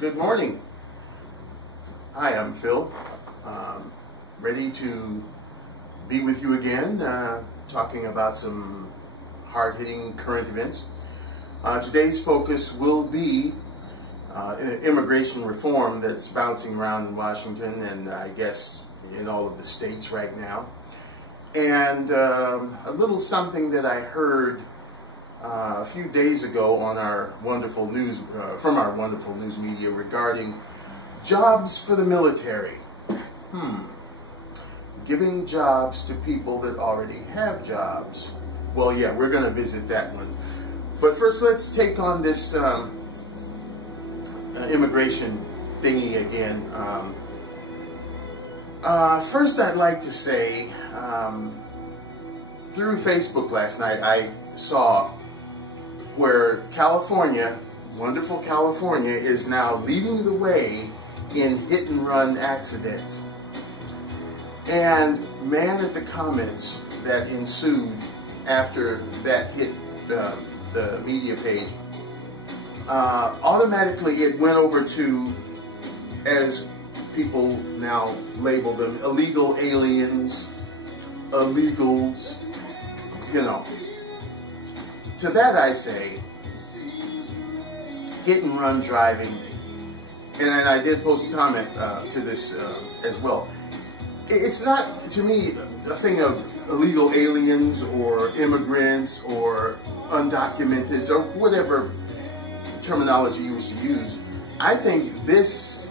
Good morning. Hi, I'm Phil. Ready to be with you again, talking about some hard-hitting current events. Today's focus will be immigration reform that's bouncing around in Washington and I guess in all of the states right now. And a little something that I heard a few days ago on our wonderful news, from our wonderful news media regarding jobs for the military. Giving jobs to people that already have jobs. Well, yeah, we're going to visit that one. But first, let's take on this immigration thingy again. First, I'd like to say, through Facebook last night, I saw where California, wonderful California, is now leading the way in hit-and-run accidents. And man, at the comments that ensued after that hit the media page, automatically it went over to, as people now label them, illegal aliens, illegals, you know. To that I say, hit-and-run driving, and I did post a comment to this as well. It's not, to me, a thing of illegal aliens or immigrants or undocumented or whatever terminology you wish to use. I think this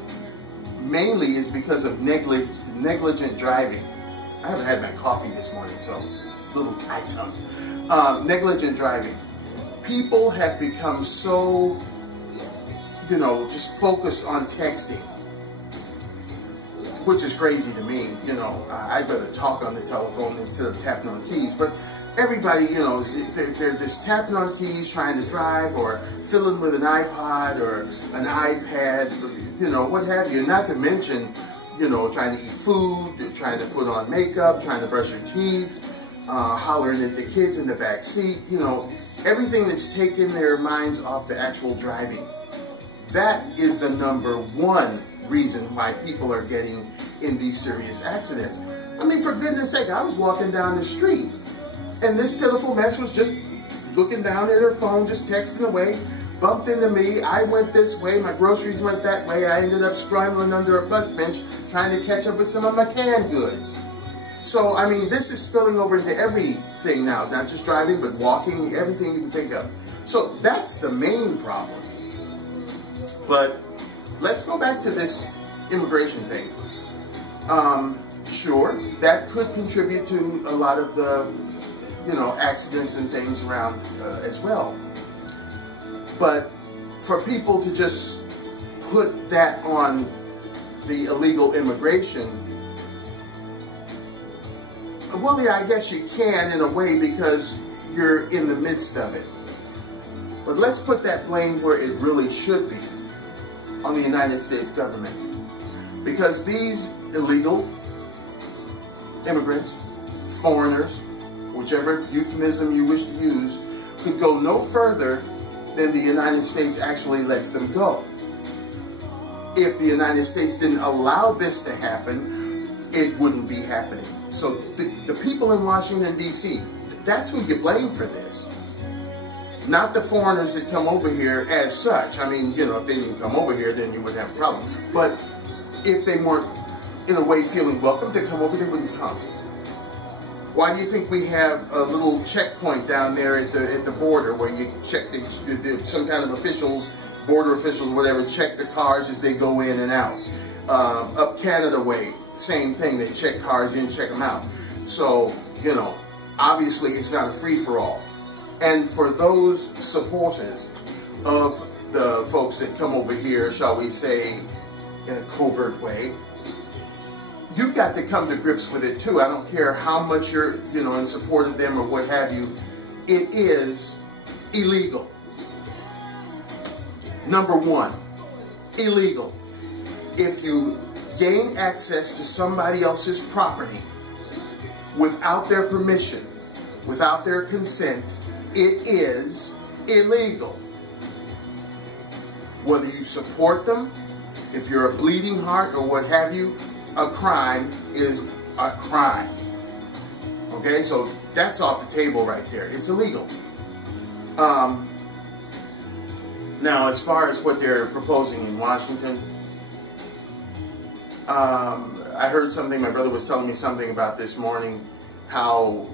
mainly is because of negligent driving. I haven't had my coffee this morning, so a little tight-tongued. Negligent driving. People have become so, you know, just focused on texting, which is crazy to me. You know, I'd rather talk on the telephone instead of tapping on keys. But everybody, you know, they're just tapping on keys, trying to drive, or fiddling with an iPod or an iPad, you know, what have you. Not to mention, you know, trying to eat food, trying to put on makeup, trying to brush your teeth, hollering at the kids in the back seat, you know, everything that's taken their minds off the actual driving. That is the #1 reason why people are getting in these serious accidents. I mean, for goodness sake, I was walking down the street and this pitiful mess was just looking down at her phone, just texting away, bumped into me. I went this way, my groceries went that way. I ended up scrambling under a bus bench trying to catch up with some of my canned goods. So, I mean, this is spilling over into everything now, not just driving, but walking, everything you can think of. So that's the main problem. But let's go back to this immigration thing. Sure, that could contribute to a lot of the, you know, accidents and things around as well. But for people to just put that on the illegal immigration, well, yeah, I guess you can in a way because you're in the midst of it. But let's put that blame where it really should be, on the United States government. Because these illegal immigrants, foreigners, whichever euphemism you wish to use, could go no further than the United States actually lets them go. If the United States didn't allow this to happen, it wouldn't be happening. So the people in Washington, D.C., that's who you blame for this. Not the foreigners that come over here as such. I mean, you know, if they didn't come over here, then you wouldn't have a problem. But if they weren't, in a way, feeling welcome to come over, they wouldn't come. Why do you think we have a little checkpoint down there at the border where you check some kind of officials, border officials, whatever, check the cars as they go in and out? Up Canada way, same thing. They check cars in, check them out. So, you know, obviously it's not a free-for-all. And for those supporters of the folks that come over here, shall we say, in a covert way, you've got to come to grips with it too. I don't care how much you're, you know, in support of them or what have you. It is illegal. #1, illegal. If you gain access to somebody else's property without their permission, without their consent, it is illegal. whether you support them, if you're a bleeding heart or what have you, a crime is a crime. Okay, so that's off the table right there. It's illegal. Now, as far as what they're proposing in Washington, I heard something, my brother was telling me something about this morning, how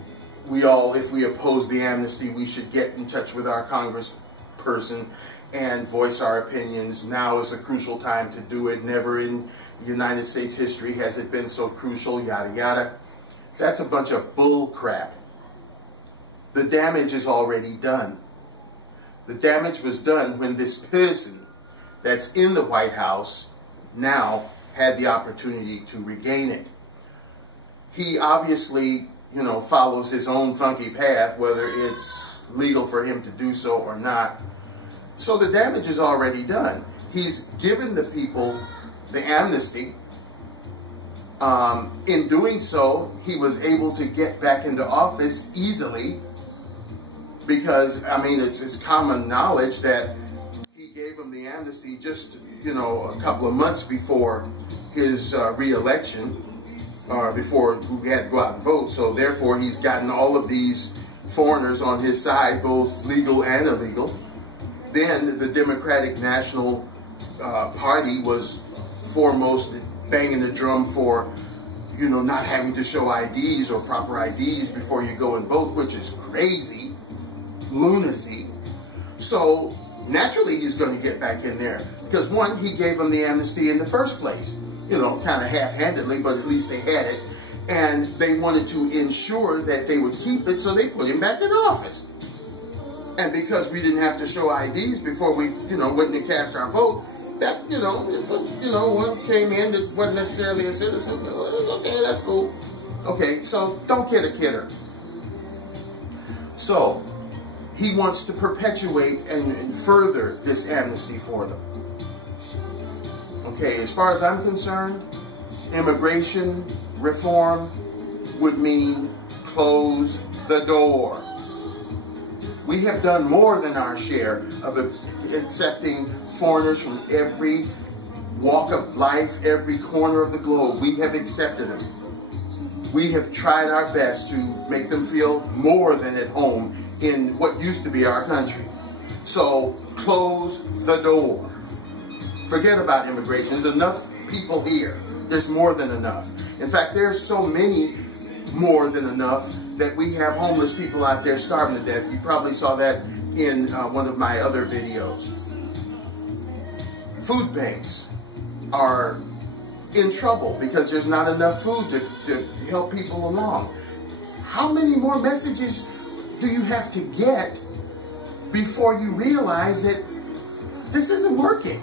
we all, if we oppose the amnesty, we should get in touch with our congressperson and voice our opinions. Now is a crucial time to do it. Never in United States history has it been so crucial, yada yada. That's a bunch of bull crap. The damage is already done. The damage was done when this person that's in the White House now had the opportunity to regain it. He obviously, you know, follows his own funky path, whether it's legal for him to do so or not. So the damage is already done. He's given the people the amnesty. In doing so, he was able to get back into office easily because, I mean, it's common knowledge that he gave him the amnesty just, you know, a couple of months before his re-election, before we had to go out and vote. So therefore, he's gotten all of these foreigners on his side, both legal and illegal. Then the Democratic National Party was foremost banging the drum for, you know, not having to show IDs or proper IDs before you go and vote, which is crazy, lunacy. So naturally he's going to get back in there because, one, he gave them the amnesty in the first place, you know, kind of half-handedly, but at least they had it, and they wanted to ensure that they would keep it, so they put him back in office. And because we didn't have to show IDs before we, you know, went and cast our vote, that, you know, one came in that wasn't necessarily a citizen. Okay, that's cool. Okay, so don't kid a kidder. So he wants to perpetuate and further this amnesty for them. Okay, as far as I'm concerned, immigration reform would mean close the door. We have done more than our share of accepting foreigners from every walk of life, every corner of the globe. We have accepted them. We have tried our best to make them feel more than at home in what used to be our country. So close the door. Forget about immigration. There's enough people here. There's more than enough. In fact, there's so many more than enough that we have homeless people out there starving to death. You probably saw that in one of my other videos. Food banks are in trouble because there's not enough food to help people along. How many more messages do you have to get before you realize that this isn't working?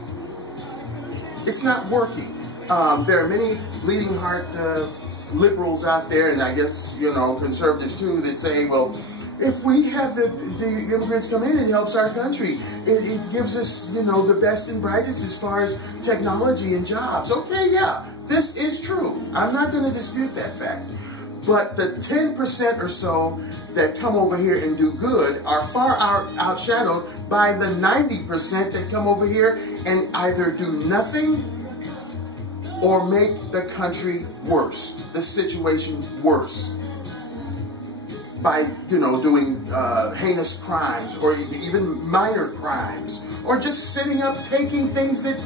It's not working. There are many bleeding heart liberals out there, and I guess, you know, conservatives too, that say, well, if we have the immigrants come in, it helps our country. It gives us, you know, the best and brightest as far as technology and jobs. Okay, yeah, this is true. I'm not going to dispute that fact. But the 10% or so that come over here and do good are far outshadowed by the 90% that come over here and either do nothing or make the country worse, the situation worse, by, you know, doing heinous crimes or even minor crimes, or just sitting up taking things that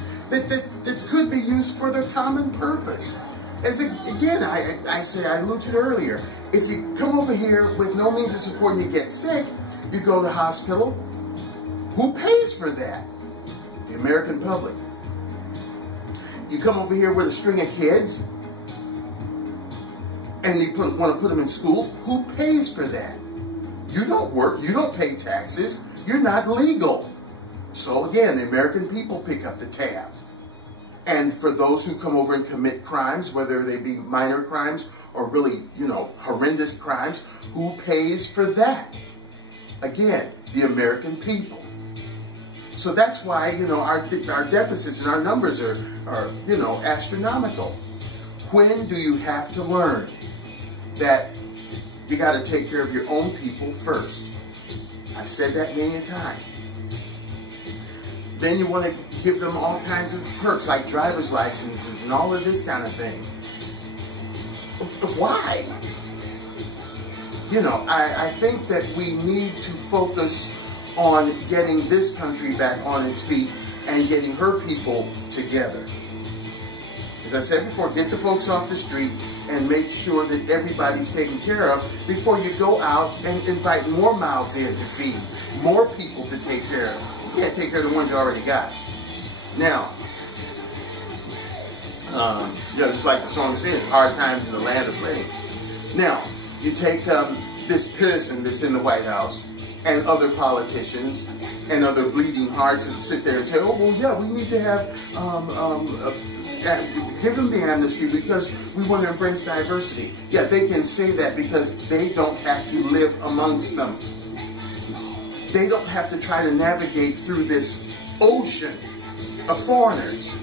could be used for their common purpose. As again, I alluded earlier, if you come over here with no means of support and you get sick, you go to hospital. Who pays for that? The American public. You come over here with a string of kids and you want to put them in school. Who pays for that? You don't work. You don't pay taxes. You're not legal. So again, the American people pick up the tab. And for those who come over and commit crimes, whether they be minor crimes or really, you know, horrendous crimes, who pays for that? Again, the American people. So that's why, you know, our deficits and our numbers are, you know, astronomical. When do you have to learn that you got to take care of your own people first? I've said that many a time. Then you want to give them all kinds of perks like driver's licenses and all of this kind of thing. Why? You know, I think that we need to focus on getting this country back on its feet and getting her people together. As I said before, get the folks off the street and make sure that everybody's taken care of before you go out and invite more mouths in to feed, more people to take care of. You can't take care of the ones you already got. Now, just like the song says, hard times in the land of plenty. Now, you take this person that's in the White House and other politicians and other bleeding hearts and sit there and say, oh, well, yeah, we need to have, give them the amnesty because we want to embrace diversity. Yeah, they can say that because they don't have to live amongst them. They don't have to try to navigate through this ocean of foreigners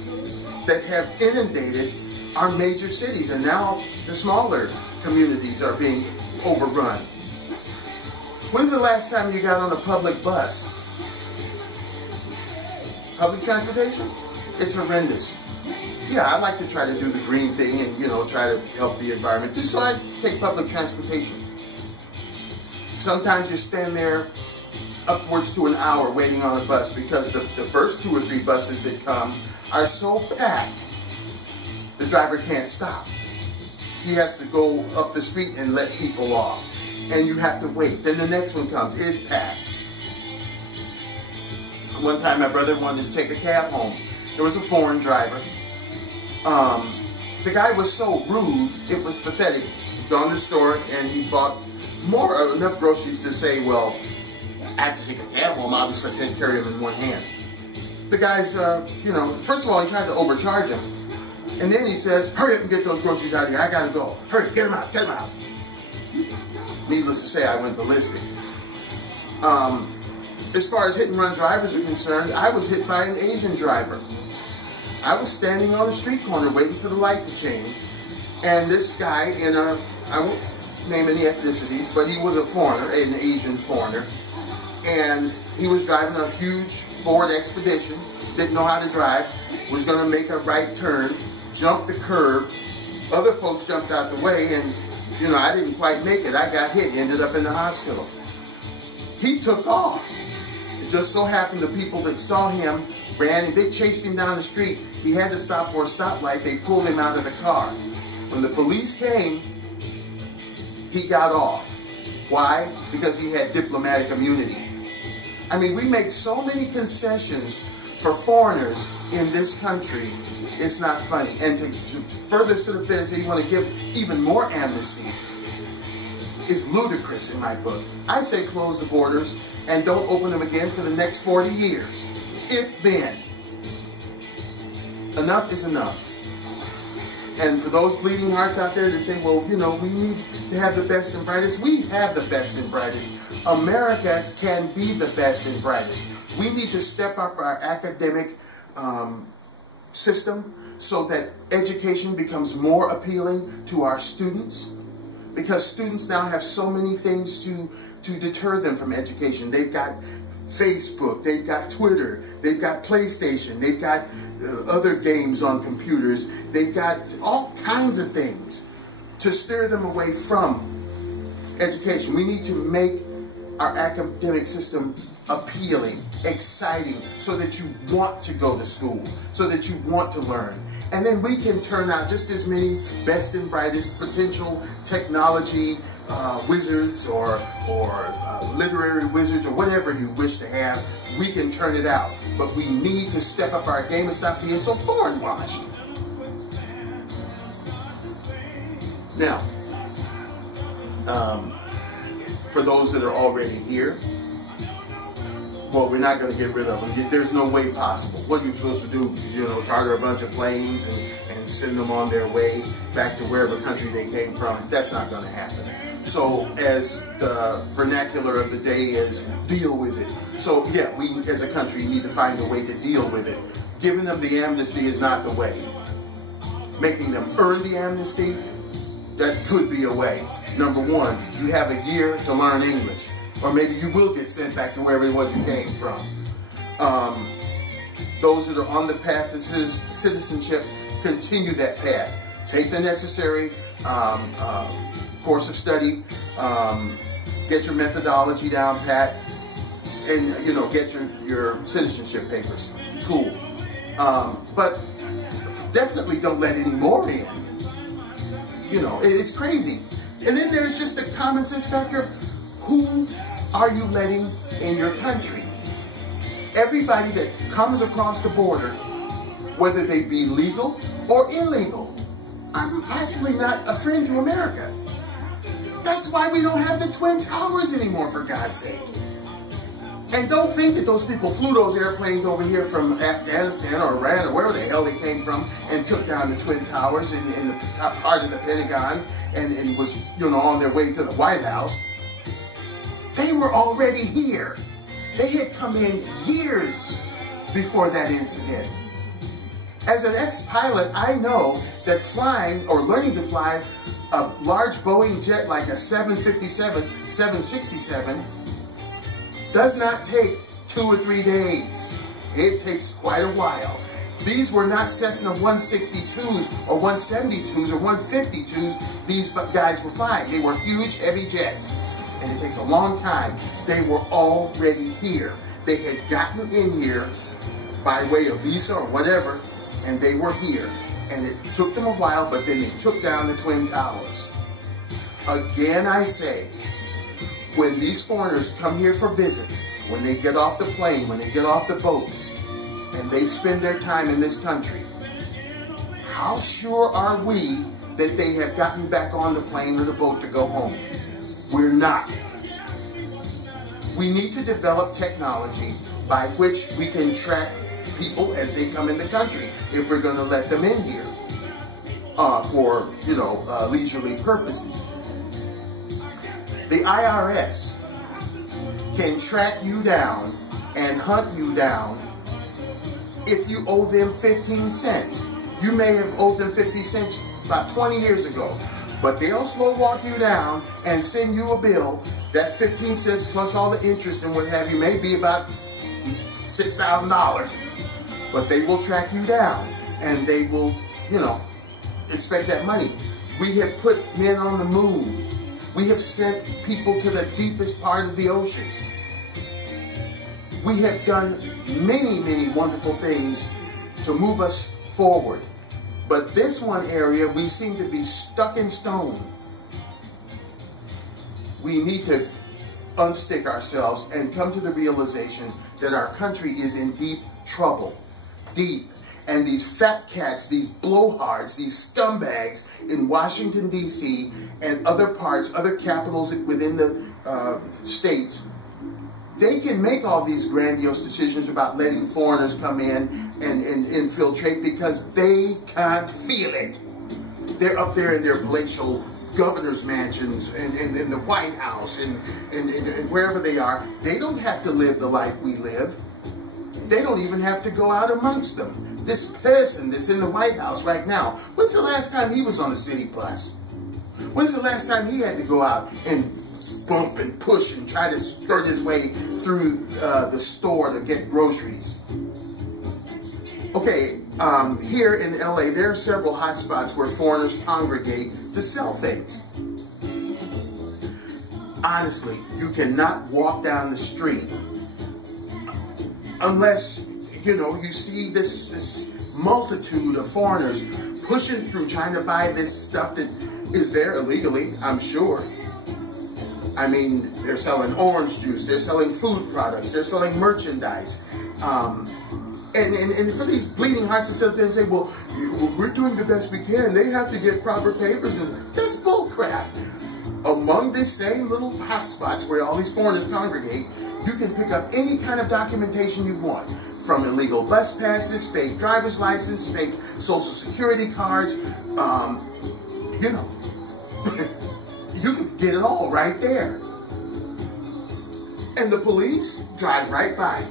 that have inundated our major cities, and now the smaller communities are being overrun. When's the last time you got on a public bus? Public transportation? It's horrendous. Yeah, I like to try to do the green thing and, you know, try to help the environment too, so I take public transportation. Sometimes you stand there upwards to an hour waiting on a bus because the first 2 or 3 buses that come are so packed, the driver can't stop. He has to go up the street and let people off. And you have to wait. Then the next one comes, it's packed. One time my brother wanted to take a cab home. There was a foreign driver. The guy was so rude, it was pathetic. He'd gone to the store and he bought enough groceries to say, well, I have to take a cab home, obviously I can't carry them in one hand. The guy's, first of all, he tried to overcharge him. And then he says, hurry up and get those groceries out of here. I gotta go. Hurry, get them out, get them out. Needless to say, I went ballistic. As far as hit and run drivers are concerned, I was hit by an Asian driver. I was standing on a street corner waiting for the light to change. And this guy I won't name any ethnicities, but he was a foreigner, an Asian foreigner. And he was driving a huge Ford Expedition, didn't know how to drive, was gonna make a right turn, jumped the curb. Other folks jumped out the way and, I didn't quite make it. I got hit, ended up in the hospital. He took off. It just so happened the people that saw him ran and they chased him down the street. He had to stop for a stoplight. They pulled him out of the car. When the police came, he got off. Why? Because he had diplomatic immunity. I mean, we make so many concessions for foreigners in this country, it's not funny. And to further sit up there and say you want to give even more amnesty is ludicrous in my book. I say close the borders and don't open them again for the next 40 years. If then. Enough is enough. And for those bleeding hearts out there that say, well, we need to have the best and brightest, we have the best and brightest. America can be the best and brightest. We need to step up our academic system so that education becomes more appealing to our students. Because students now have so many things to deter them from education. They've got Facebook, they've got Twitter, they've got PlayStation, they've got other games on computers, they've got all kinds of things to steer them away from education. We need to make our academic system appealing, exciting, so that you want to go to school, so that you want to learn. And then we can turn out just as many best and brightest potential technology wizards or literary wizards or whatever you wish to have. We can turn it out. But we need to step up our game and stop being so foreign washed. Now, for those that are already here, well, we're not going to get rid of them. There's no way possible. What are you supposed to do? Charter a bunch of planes and send them on their way back to wherever country they came from? That's not going to happen. So, as the vernacular of the day is, deal with it. So, yeah, we as a country need to find a way to deal with it. Giving them the amnesty is not the way. Making them earn the amnesty, that could be a way. Number one, you have a year to learn English. Or maybe you will get sent back to wherever it was you came from. those that are on the path to citizenship, continue that path. Take the necessary course of study, get your methodology down pat, and get your citizenship papers. Cool. But definitely don't let any more in. It's crazy. And then there's just the common sense factor of who are you letting in your country? Everybody that comes across the border, whether they be legal or illegal, are possibly not a friend to America. That's why we don't have the Twin Towers anymore, for God's sake. And don't think that those people flew those airplanes over here from Afghanistan or Iran or wherever the hell they came from and took down the Twin Towers in the top part of the Pentagon and was, on their way to the White House. They were already here. They had come in years before that incident. As an ex-pilot, I know that flying or learning to fly a large Boeing jet like a 757, 767 does not take 2 or 3 days. It takes quite a while. These were not Cessna 162s or 172s or 152s these guys were flying. They were huge, heavy jets. And it takes a long time. They were already here. They had gotten in here by way of visa or whatever, and they were here. And it took them a while, but then they took down the Twin Towers. Again, I say, when these foreigners come here for visits, when they get off the plane, when they get off the boat, and they spend their time in this country, how sure are we that they have gotten back on the plane or the boat to go home? We're not. We need to develop technology by which we can track people as they come in the country, if we're going to let them in here for, leisurely purposes. The IRS can track you down and hunt you down if you owe them 15 cents. You may have owed them 50 cents about 20 years ago, but they'll slow walk you down and send you a bill. That 15 cents plus all the interest and what have you may be about $6,000. But they will track you down and they will, expect that money. We have put men on the moon. We have sent people to the deepest part of the ocean. We have done many, many wonderful things to move us forward. But this one area, we seem to be stuck in stone. We need to unstick ourselves and come to the realization that our country is in deep trouble. Deep. And these fat cats, these blowhards, these scumbags in Washington, D.C. and other parts, other capitals within the states, they can make all these grandiose decisions about letting foreigners come in and infiltrate because they can't feel it. They're up there in their palatial governor's mansions and in the White House and wherever they are. They don't have to live the life we live. They don't even have to go out amongst them. This person that's in the White House right now, when's the last time he was on a city bus? When's the last time he had to go out and bump and push and try to skirt his way through the store to get groceries? Okay, here in LA, there are several hot spots where foreigners congregate to sell things. Honestly, you cannot walk down the street unless, you see this multitude of foreigners pushing through, trying to buy this stuff that is there illegally, I'm sure. I mean, they're selling orange juice, they're selling food products, they're selling merchandise. And for these bleeding hearts and stuff, they say, well, we're doing the best we can. They have to get proper papers, and that's bull crap. Among these same little hot spots where all these foreigners congregate, you can pick up any kind of documentation you want, from illegal bus passes, fake driver's license, fake social security cards, you can get it all right there. And the police drive right by.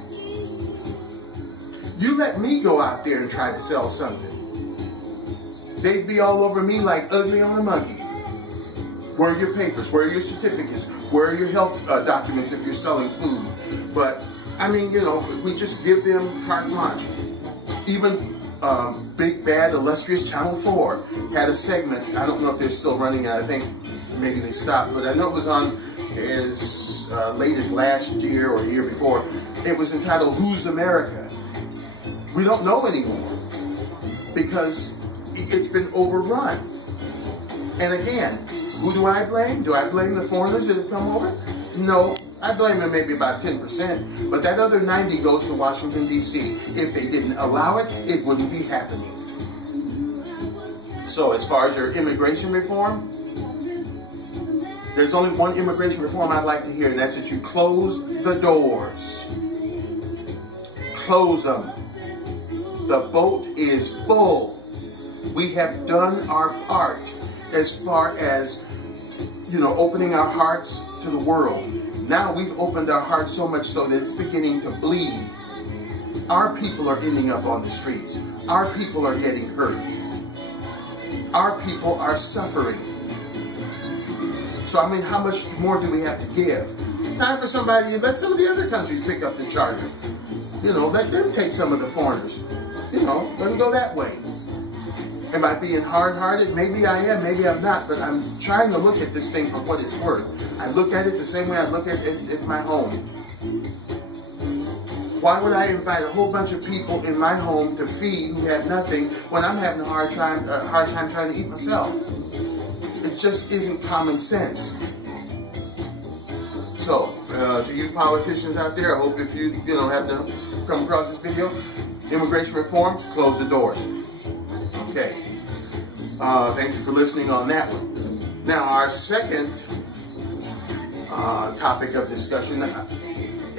You let me go out there and try to sell something, they'd be all over me like ugly on a monkey. Where are your papers? Where are your certificates? Where are your health documents if you're selling food? But, I mean, we just give them carte blanche. Even Big Bad Illustrious Channel 4 had a segment. I don't know if they're still running it. I think maybe they stopped, but I know it was on as late as last year or year before. It was entitled Who's America? We don't know anymore because it's been overrun. And again, who do I blame? Do I blame the foreigners that have come over? No, I blame them maybe about 10%, but that other 90 goes to Washington, D.C. If they didn't allow it, it wouldn't be happening. So as far as your immigration reform, there's only one immigration reform I'd like to hear, and that's that you close the doors. Close them. The boat is full. We have done our part as far as, opening our hearts to the world. Now we've opened our hearts so much so that it's beginning to bleed. Our people are ending up on the streets. Our people are getting hurt. Our people are suffering. So, how much more do we have to give? It's time for somebody, let some of the other countries pick up the charter. Let them take some of the foreigners. Let them go that way. Am I being hard-hearted? Maybe I am, maybe I'm not, but I'm trying to look at this thing for what it's worth. I look at it the same way I look at it at my home. Why would I invite a whole bunch of people in my home to feed who have nothing when I'm having a hard time trying to eat myself? It just isn't common sense. So, to you politicians out there, I hope if you have to come across this video, immigration reform, close the doors. Okay. Thank you for listening on that one. Now, our second topic of discussion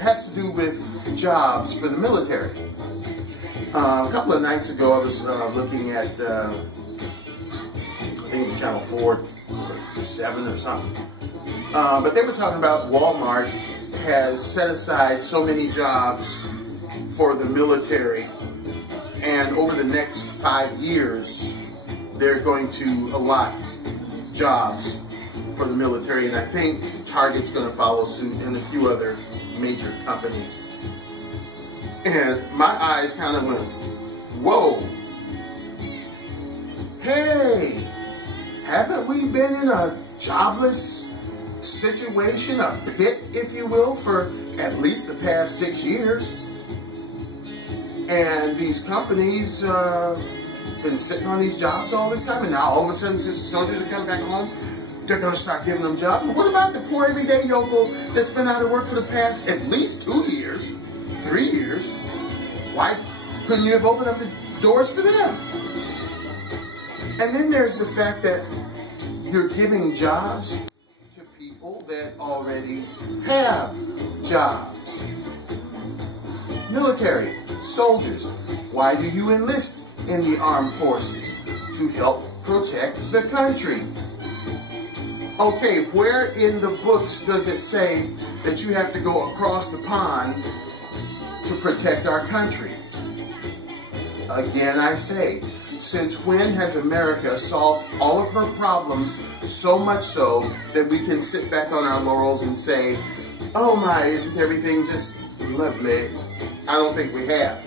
has to do with jobs for the military. A couple of nights ago, I was looking at, I think it was Channel 4 or 7 or something. But they were talking about Walmart has set aside so many jobs for the military, and over the next 5 years, they're going to allot jobs for the military, and I think Target's going to follow suit and a few other major companies. And my eyes kind of went, whoa, hey, haven't we been in a jobless situation, a pit, if you will, for at least the past 6 years? And these companies been sitting on these jobs all this time, and now all of a sudden, since the soldiers are coming back home, they're going to start giving them jobs. But what about the poor everyday yokel that's been out of work for the past at least 2 years, 3 years? Why couldn't you have opened up the doors for them? And then there's the fact that you're giving jobs to people that already have jobs. Military, soldiers, why do you enlist in the armed forces? To help protect the country. Okay, where in the books does it say that you have to go across the pond to protect our country? Again, I say, since when has America solved all of her problems so much so that we can sit back on our laurels and say, oh my, isn't everything just lovely? I don't think we have.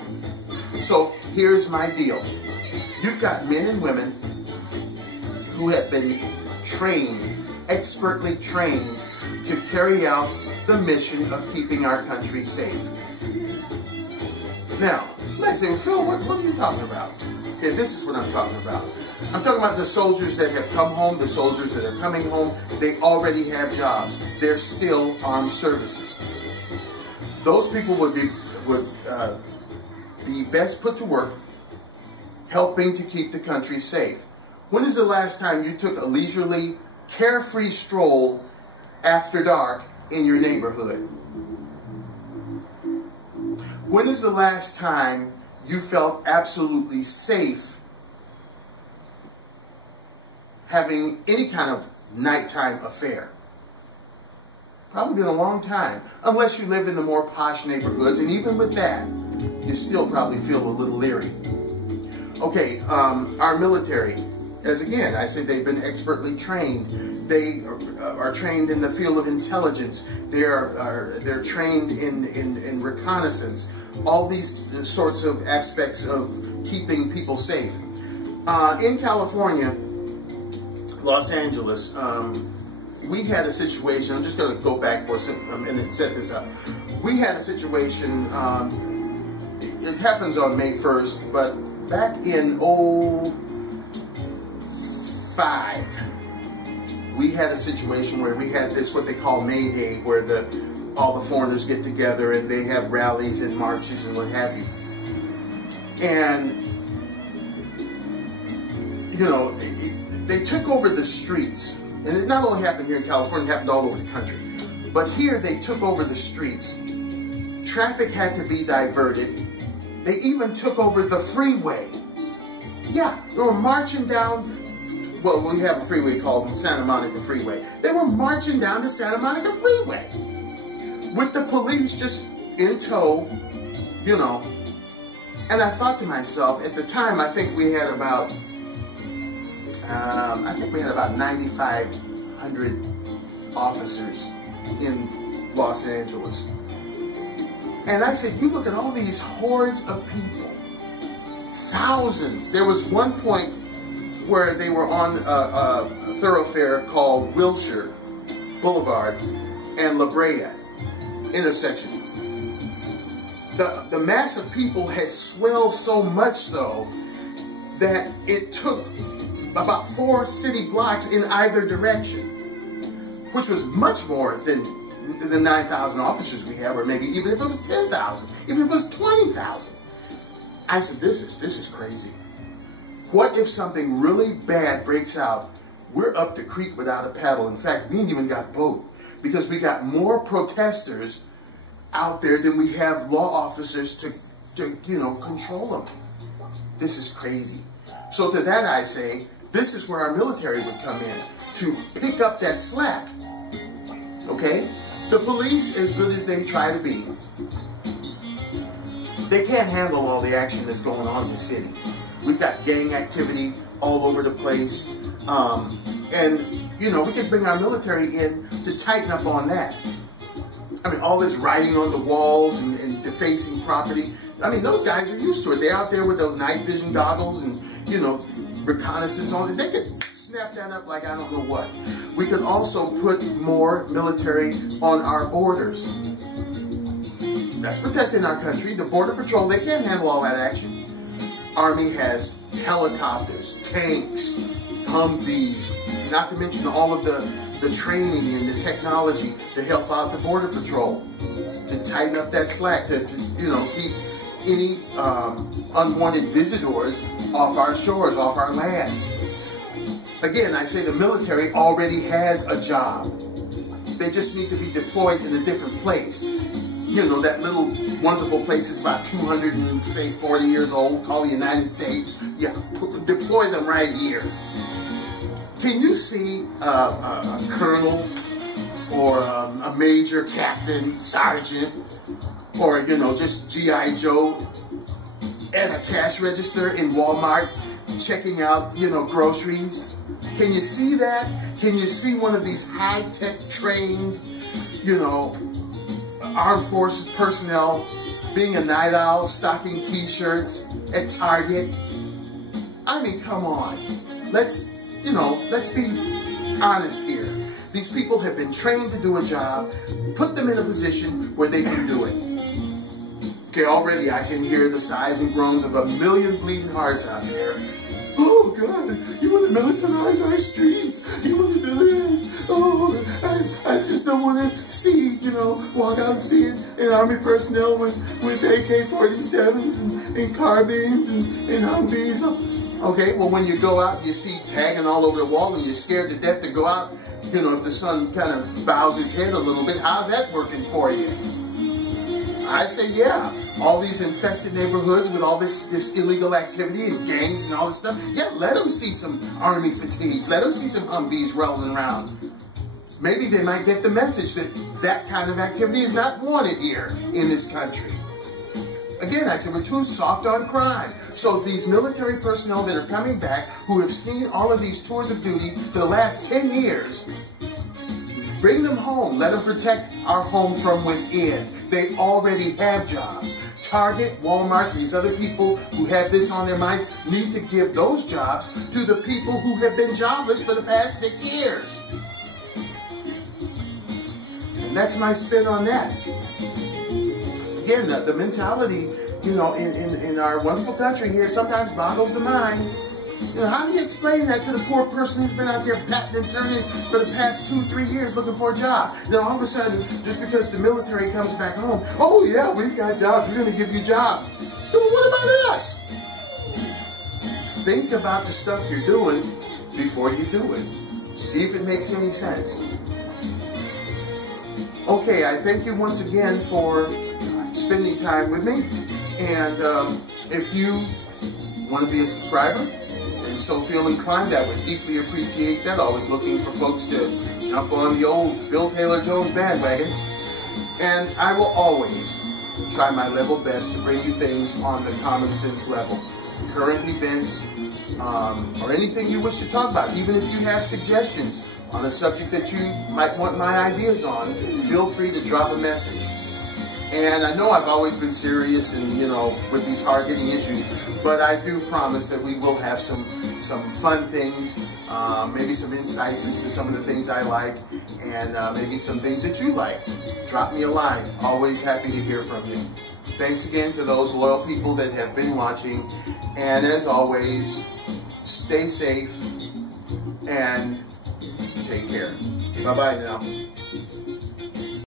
So here's my deal. You've got men and women who have been trained, expertly trained, to carry out the mission of keeping our country safe. Now, let's say, well, Phil, what are you talking about? Okay, this is what I'm talking about. I'm talking about the soldiers that have come home, the soldiers that are coming home. They already have jobs. They're still armed services. Those people would be best put to work helping to keep the country safe. When is the last time you took a leisurely, carefree stroll after dark in your neighborhood? When is the last time you felt absolutely safe having any kind of nighttime affair? Probably been a long time, unless you live in the more posh neighborhoods, and even with that, you still probably feel a little leery. Okay, our military, as again, I said they've been expertly trained. They are trained in the field of intelligence. They're trained in reconnaissance. All these sorts of aspects of keeping people safe. In California, Los Angeles, we had a situation. I'm just going to go back for a minute and set this up. We had a situation, it happens on May 1st, but back in 2005, we had a situation where we had this, what they call May Day, where all the foreigners get together and they have rallies and marches and what have you. And, you know, they took over the streets. And it not only happened here in California, it happened all over the country. But here they took over the streets. Traffic had to be diverted. They even took over the freeway. Yeah, they were marching down, well, we have a freeway called the Santa Monica Freeway. They were marching down the Santa Monica Freeway with the police just in tow, you know. And I thought to myself, at the time, I think we had about 9,500 officers in Los Angeles. And I said, you look at all these hordes of people, thousands. There was one point where they were on a thoroughfare called Wilshire Boulevard and La Brea intersection. The mass of people had swelled so much so that it took about 4 city blocks in either direction, which was much more than the 9,000 officers we have, or maybe even if it was 10,000, even if it was 20,000. I said, this is crazy. What if something really bad breaks out? We're up the creek without a paddle. In fact, we ain't even got boat, because we got more protesters out there than we have law officers to you know, control them. This is crazy. So to that I say, this is where our military would come in, to pick up that slack, okay? The police, as good as they try to be, they can't handle all the action that's going on in the city. We've got gang activity all over the place, and, you know, we could bring our military in to tighten up on that. I mean, all this writing on the walls and defacing property. I mean, those guys are used to it. They're out there with those night vision goggles and, you know, reconnaissance on it. They could snap that up like I don't know what. We could also put more military on our borders. That's protecting our country. The Border Patrol, they can't handle all that action. Army has helicopters, tanks, Humvees, not to mention all of the training and the technology to help out the Border Patrol, to tighten up that slack, to you know, keep any unwanted visitors off our shores, off our land. Again, I say the military already has a job. They just need to be deployed in a different place. You know, that little wonderful place is about 240 years old, called the United States. Yeah, deploy them right here. Can you see a colonel or a major, captain, sergeant, or, you know, just G.I. Joe at a cash register in Walmart checking out, you know, groceries? Can you see that? Can you see one of these high-tech trained, you know, armed forces personnel being a night owl, stocking t-shirts at Target? I mean, come on. Let's be honest here. These people have been trained to do a job. Put them in a position where they can do it. Okay, already I can hear the sighs and groans of a million bleeding hearts out there. Oh, God, you want to militarize our streets. You want to do this. Oh, I just don't want to see, you know, walk out and see an Army personnel with AK-47s and carbines and Humvees. Okay, well, when you go out, you see tagging all over the wall and you're scared to death to go out. You know, if the sun kind of bows its head a little bit, how's that working for you? I say, yeah, all these infested neighborhoods with all this illegal activity and gangs and all this stuff, yeah, let them see some Army fatigues. Let them see some Humvees rolling around. Maybe they might get the message that that kind of activity is not wanted here in this country. Again, I said, we're too soft on crime. So these military personnel that are coming back, who have seen all of these tours of duty for the last 10 years, bring them home. Let them protect our home from within. They already have jobs. Target, Walmart, these other people who have this on their minds need to give those jobs to the people who have been jobless for the past 6 years. And that's my spin on that. Again, the mentality, you know, in our wonderful country here sometimes boggles the mind. You know, how do you explain that to the poor person who's been out here patting and turning for the past 2-3 years looking for a job? Then all of a sudden, just because the military comes back home, oh yeah, we've got jobs, we're going to give you jobs. So what about us? Think about the stuff you're doing before you do it. See if it makes any sense. Okay, I thank you once again for spending time with me. And if you want to be a subscriber, and so feel inclined, I would deeply appreciate that. Always looking for folks to jump on the old Phil Taylor Jones bandwagon. And I will always try my level best to bring you things on the common sense level. Current events, or anything you wish to talk about. Even if you have suggestions on a subject that you might want my ideas on, feel free to drop a message. And I know I've always been serious and, you know, with these hard-hitting issues, but I do promise that we will have some fun things, maybe some insights as to some of the things I like, and maybe some things that you like. Drop me a line. Always happy to hear from you. Thanks again to those loyal people that have been watching, and as always, stay safe and take care. Bye-bye now.